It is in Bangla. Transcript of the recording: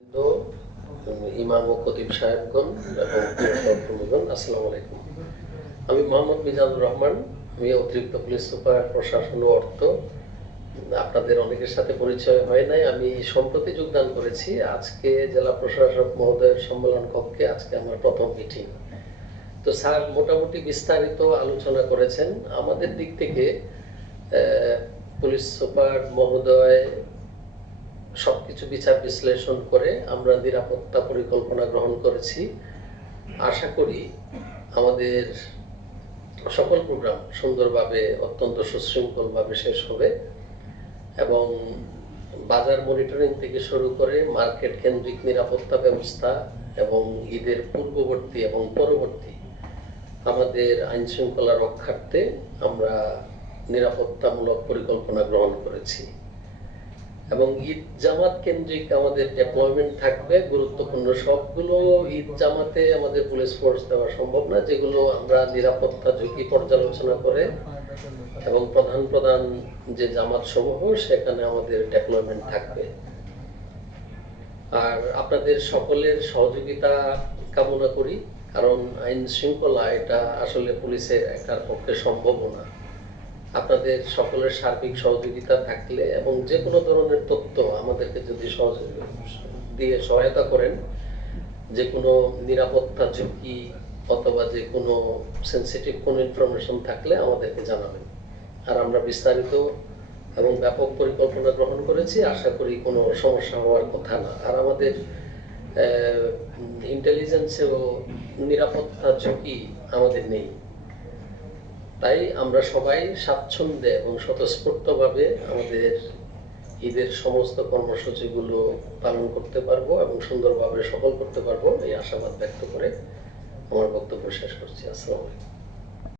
তো ইমাম ও খতিব সাহেবগণ এবং প্রিয় সহকর্মীগণ, আসসালামু আলাইকুম। আমি মোহাম্মদ মিজানুর রহমান। আমি অতিরিক্ত পুলিশ সুপার, প্রশাসন ও অর্থ। আপনাদের অনেকের সাথে পরিচয় হয় নাই। আমি সম্প্রতি যোগদান করেছি। আজকে জেলা প্রশাসক মহোদয়ের সম্মেলন কক্ষে আজকে আমার প্রথম মিটিং। তো স্যার মোটামুটি বিস্তারিত আলোচনা করেছেন। আমাদের দিক থেকে পুলিশ সুপার মহোদয় সবকিছু বিচার বিশ্লেষণ করে আমরা নিরাপত্তা পরিকল্পনা গ্রহণ করেছি। আশা করি আমাদের সকল প্রোগ্রাম সুন্দরভাবে, অত্যন্ত সুশৃঙ্খলভাবে শেষ হবে এবং বাজার মনিটরিং থেকে শুরু করে মার্কেট কেন্দ্রিক নিরাপত্তা ব্যবস্থা এবং ঈদের পূর্ববর্তী এবং পরবর্তী আমাদের আইন শৃঙ্খলা রক্ষার্থে আমরা নিরাপত্তামূলক পরিকল্পনা গ্রহণ করেছি এবং ঈদ জামাত কেন্দ্রিক আমাদের ডেপ্লয়মেন্ট থাকবে। গুরুত্বপূর্ণ সবগুলো ঈদ জামাতে আমাদের পুলিশ ফোর্স দেওয়া সম্ভব না, যেগুলো আমরা নিরাপত্তা ঝুঁকি পর্যালোচনা করে এবং প্রধান প্রধান যে জামাত সমূহ সেখানে আমাদের ডেপ্লয়মেন্ট থাকবে। আর আপনাদের সকলের সহযোগিতা কামনা করি, কারণ আইন শৃঙ্খলা এটা আসলে পুলিশের একার পক্ষে সম্ভব না। আপনাদের সকলের সার্বিক সহযোগিতা থাকলে এবং যে কোনো ধরনের তথ্য আমাদেরকে যদি দিয়ে সহায়তা করেন, যে কোনো নিরাপত্তা ঝুঁকি অথবা যে কোনো সেন্সিটিভ কোনো ইনফরমেশন থাকলে আমাদেরকে জানাবেন। আর আমরা বিস্তারিত এবং ব্যাপক পরিকল্পনা গ্রহণ করেছি, আশা করি কোনো সমস্যা হওয়ার কথা না। আর আমাদের ইন্টেলিজেন্সেও নিরাপত্তা ঝুঁকি আমাদের নেই, তাই আমরা সবাই স্বাচ্ছন্দ্যে এবং স্বতঃস্ফূর্তভাবে আমাদের ঈদের সমস্ত কর্মসূচিগুলো পালন করতে পারবো এবং সুন্দরভাবে সফল করতে পারবো, এই আশাবাদ ব্যক্ত করে আমার বক্তব্য শেষ করছি। আসসালামু আলাইকুম।